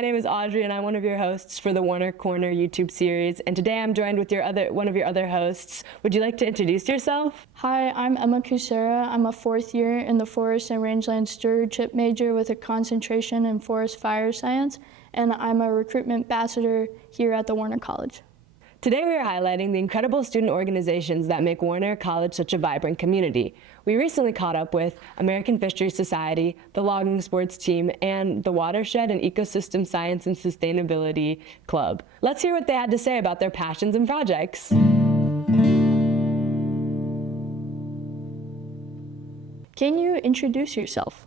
my name is Audrey and I'm one of your hosts for the Warner Corner YouTube series. And today I'm joined with one of your other hosts. Would you like to introduce yourself? Hi, I'm Emma Kusera. I'm a fourth year in the Forest and Rangeland Stewardship major with a concentration in forest fire science, and I'm a recruitment ambassador here at the Warner College. Today we are highlighting the incredible student organizations that make Warner College such a vibrant community. We recently caught up with American Fisheries Society, the Logging Sports Team, and the Watershed and Ecosystem Science and Sustainability Club. Let's hear what they had to say about their passions and projects. Can you introduce yourself?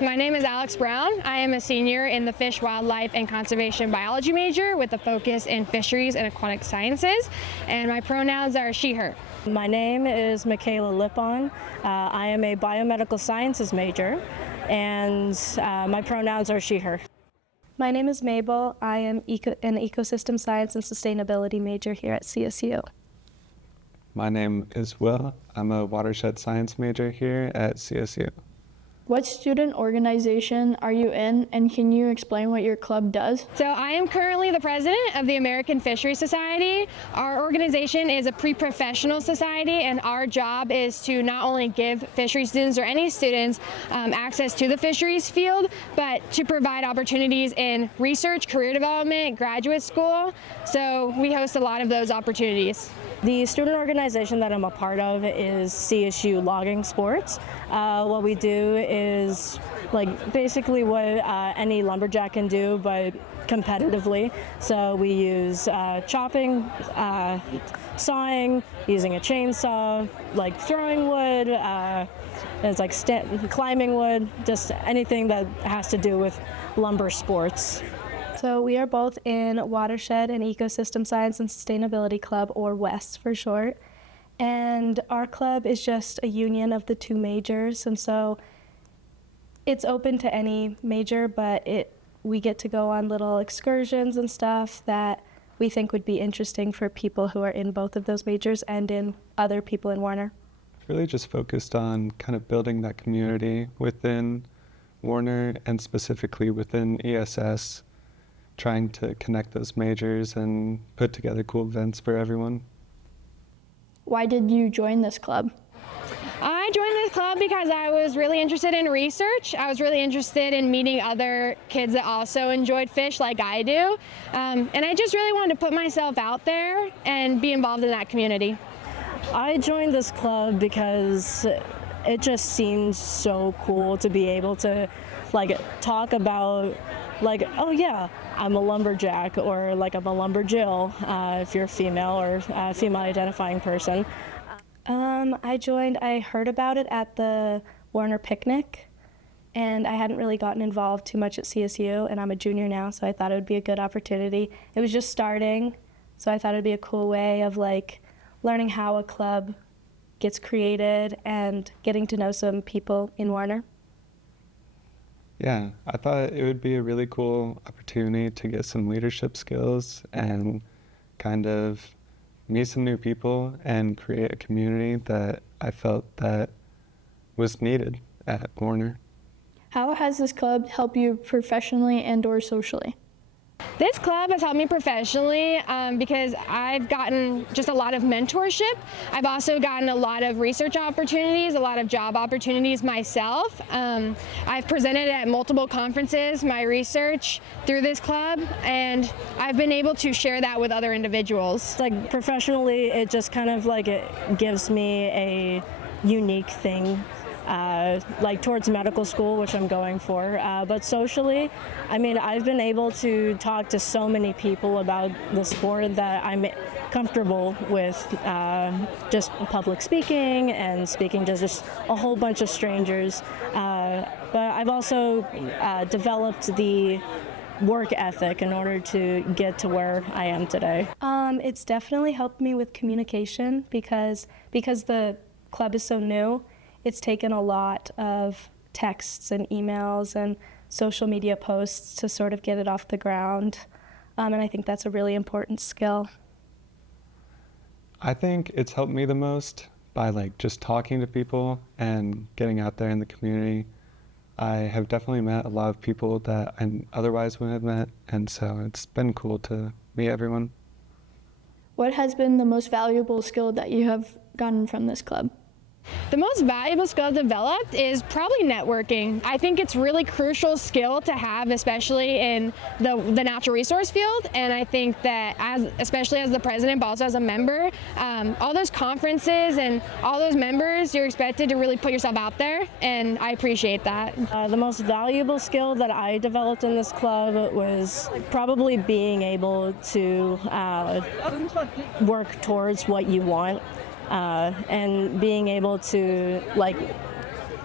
My name is Alex Brown. I am a senior in the Fish, Wildlife, and Conservation Biology major with a focus in fisheries and aquatic sciences, and my pronouns are she, her. My name is Michaela Lippon. I am a biomedical sciences major, and my pronouns are she, her. My name is Mabel. I am an ecosystem science and sustainability major here at CSU. My name is Will. I'm a watershed science major here at CSU. What student organization are you in, and can you explain what your club does? So I am currently the president of the American Fisheries Society. Our organization is a pre-professional society, and our job is to not only give fisheries students or any students access to the fisheries field, but to provide opportunities in research, career development, graduate school. So we host a lot of those opportunities. The student organization that I'm a part of is CSU Logging Sports. What we do is basically what any lumberjack can do, but competitively. So we use chopping, sawing, using a chainsaw, throwing wood, it's climbing wood, just anything that has to do with lumber sports. So we are both in Watershed and Ecosystem Science and Sustainability Club, or WEST for short. And our club is just a union of the two majors, and so it's open to any major, but we get to go on little excursions and stuff that we think would be interesting for people who are in both of those majors and in other people in Warner. Really just focused on kind of building that community within Warner and specifically within ESS, trying to connect those majors and put together cool events for everyone. Why did you join this club? I joined this club because I was really interested in research. I was really interested in meeting other kids that also enjoyed fish like I do. And I just really wanted to put myself out there and be involved in that community. I joined this club because it just seems so cool to be able to talk about oh yeah, I'm a lumberjack, or I'm a lumberjill if you're a female or a female identifying person. I heard about it at the Warner picnic, and I hadn't really gotten involved too much at CSU, and I'm a junior now, so I thought it would be a good opportunity. It was just starting, so I thought it would be a cool way of learning how a club gets created and getting to know some people in Warner. Yeah, I thought it would be a really cool opportunity to get some leadership skills and kind of meet some new people and create a community that I felt that was needed at Warner. How has this club helped you professionally and or socially? This club has helped me professionally because I've gotten just a lot of mentorship. I've also gotten a lot of research opportunities, a lot of job opportunities myself. I've presented at multiple conferences my research through this club, and I've been able to share that with other individuals. Professionally, it just kind of it gives me a unique thing. Towards medical school, which I'm going for. But socially, I've been able to talk to so many people about the sport that I'm comfortable with just public speaking and speaking to just a whole bunch of strangers. But I've also developed the work ethic in order to get to where I am today. It's definitely helped me with communication because the club is so new. It's taken a lot of texts and emails and social media posts to sort of get it off the ground. And I think that's a really important skill. I think it's helped me the most by just talking to people and getting out there in the community I have definitely met a lot of people that I otherwise wouldn't have met, and so it's been cool to meet everyone. What has been the most valuable skill that you have gotten from this club? The most valuable skill I've developed is probably networking. I think it's really crucial skill to have, especially in the natural resource field. And I think that especially as the president, but also as a member, all those conferences and all those members, you're expected to really put yourself out there. And I appreciate that. The most valuable skill that I developed in this club was probably being able to work towards what you want. And being able to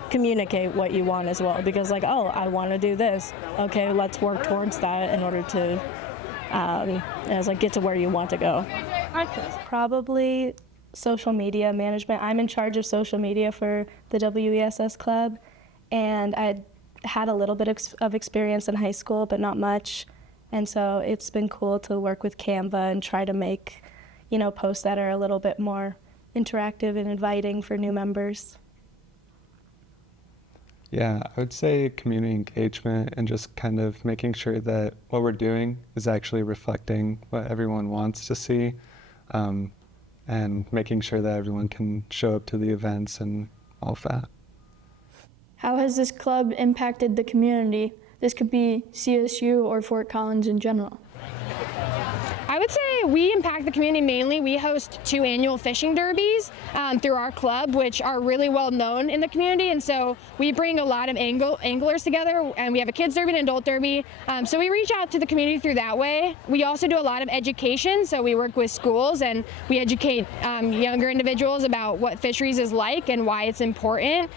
communicate what you want as well, because oh, I want to do this. Okay, let's work towards that in order to get to where you want to go. Probably social media management. I'm in charge of social media for the WESS club, and I had a little bit of experience in high school, but not much. And so it's been cool to work with Canva and try to make, posts that are a little bit more interactive and inviting for new members. Yeah, I would say community engagement and just kind of making sure that what we're doing is actually reflecting what everyone wants to see, and making sure that everyone can show up to the events and all of that. How has this club impacted the community? This could be CSU or Fort Collins in general. I would say we impact the community mainly. We host 2 annual fishing derbies through our club, which are really well known in the community. And so we bring a lot of anglers together, and we have a kids derby and an adult derby. So we reach out to the community through that way. We also do a lot of education. So we work with schools and we educate younger individuals about what fisheries is like and why it's important.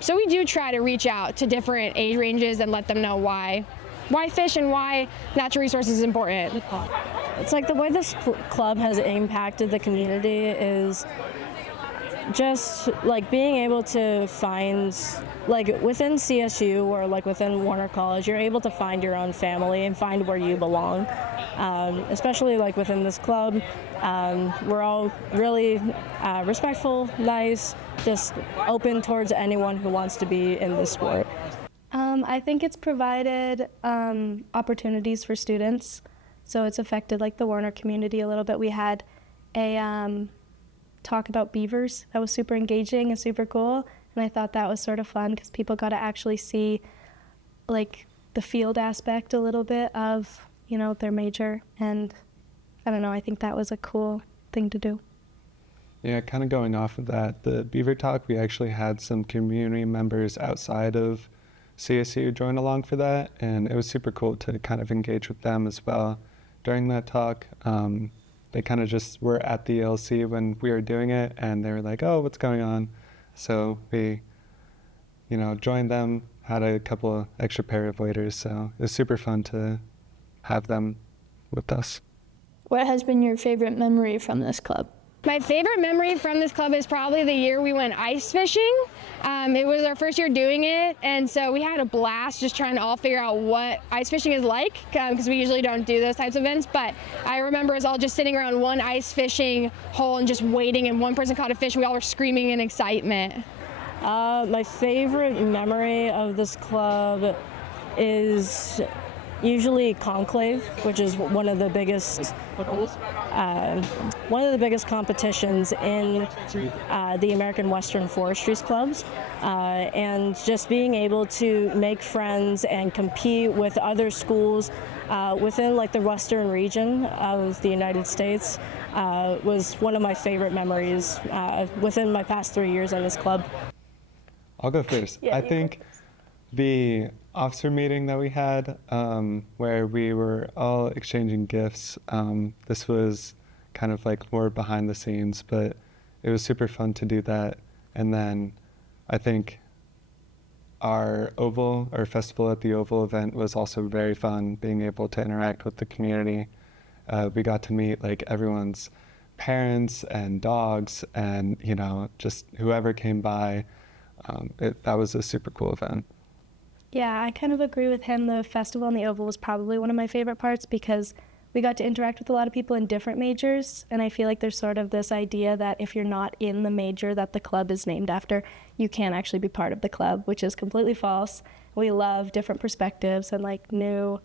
So we do try to reach out to different age ranges and let them know why fish and why natural resources is important. It's the way this club has impacted the community is just being able to find within CSU or within Warner College, you're able to find your own family and find where you belong. Especially within this club, we're all really respectful, nice, just open towards anyone who wants to be in this sport. I think it's provided opportunities for students, so it's affected the Warner community a little bit. We had a talk about beavers that was super engaging and super cool, and I thought that was sort of fun because people got to actually see the field aspect a little bit of their major, and I don't know, I think that was a cool thing to do. Yeah, kind of going off of that, the beaver talk, we actually had some community members outside of CSU join along for that, and it was super cool to kind of engage with them as well. During that talk, they kind of just were at the ELC when we were doing it, and they were like, oh, what's going on? So we, joined them, had a couple of extra paragliders, so it was super fun to have them with us. What has been your favorite memory from this club? My favorite memory from this club is probably the year we went ice fishing. It was our first year doing it, and so we had a blast just trying to all figure out what ice fishing is like, because we usually don't do those types of events. But I remember us all just sitting around one ice fishing hole and just waiting, and one person caught a fish. We all were screaming in excitement. My favorite memory of this club is usually Conclave, which is one of the biggest competitions in the American Western Forestry clubs, and just being able to make friends and compete with other schools within the western region of the United States was one of my favorite memories within my past 3 years in this club. I'll go first. I think the officer meeting that we had, where we were all exchanging gifts, this was kind of more behind the scenes, but it was super fun to do that. And then I think our festival at the Oval event was also very fun, being able to interact with the community. We got to meet everyone's parents and dogs and, just whoever came by. That was a super cool event. Yeah, I kind of agree with him. The festival in the Oval was probably one of my favorite parts because we got to interact with a lot of people in different majors, and I feel like there's sort of this idea that if you're not in the major that the club is named after, you can't actually be part of the club, which is completely false. We love different perspectives and like new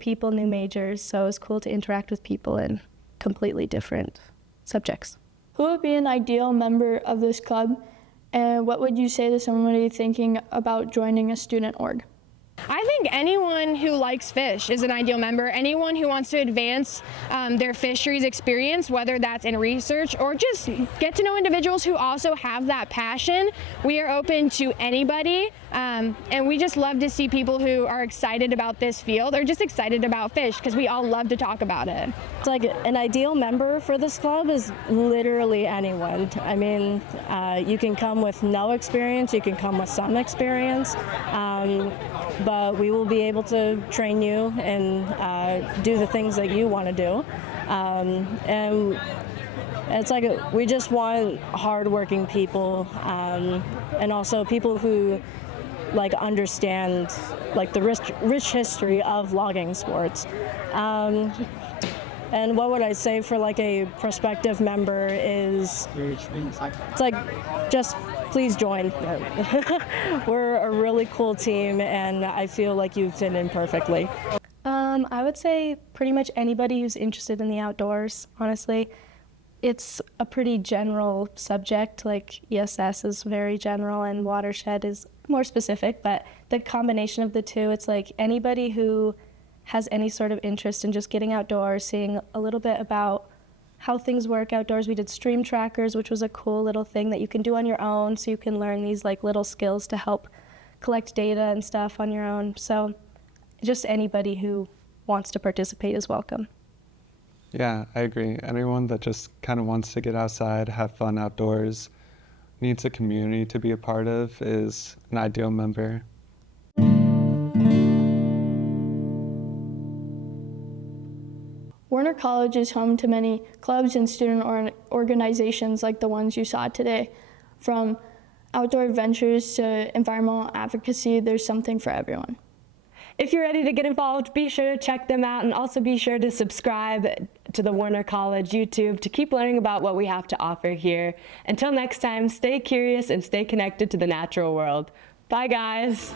people, new majors, so it was cool to interact with people in completely different subjects. Who would be an ideal member of this club, and what would you say to somebody thinking about joining a student org? I think anyone who likes fish is an ideal member. Anyone who wants to advance their fisheries experience, whether that's in research or just get to know individuals who also have that passion. We are open to anybody, and we just love to see people who are excited about this field or just excited about fish, because we all love to talk about it. It's like an ideal member for this club is literally anyone. I mean, you can come with no experience, you can come with some experience, but we will be able to train you and do the things that you want to do. And it's like we just want hardworking people, and also people who like understand like the rich history of logging sports. And what would I say for like a prospective member is, it's like, just please join. We're a really cool team, and I feel like you fit in perfectly. I would say pretty much anybody who's interested in the outdoors, honestly. It's a pretty general subject, like ESS is very general and Watershed is more specific, but the combination of the two, it's like anybody who has any sort of interest in just getting outdoors, seeing a little bit about how things work outdoors. We did stream trackers, which was a cool little thing that you can do on your own, so you can learn these like little skills to help collect data and stuff on your own. So just anybody who wants to participate is welcome. Yeah, I agree. Anyone that just kind of wants to get outside, have fun outdoors, needs a community to be a part of is an ideal member. Warner College is home to many clubs and student organizations like the ones you saw today. From outdoor adventures to environmental advocacy, there's something for everyone. If you're ready to get involved, be sure to check them out, and also be sure to subscribe to the Warner College YouTube to keep learning about what we have to offer here. Until next time, stay curious and stay connected to the natural world. Bye, guys.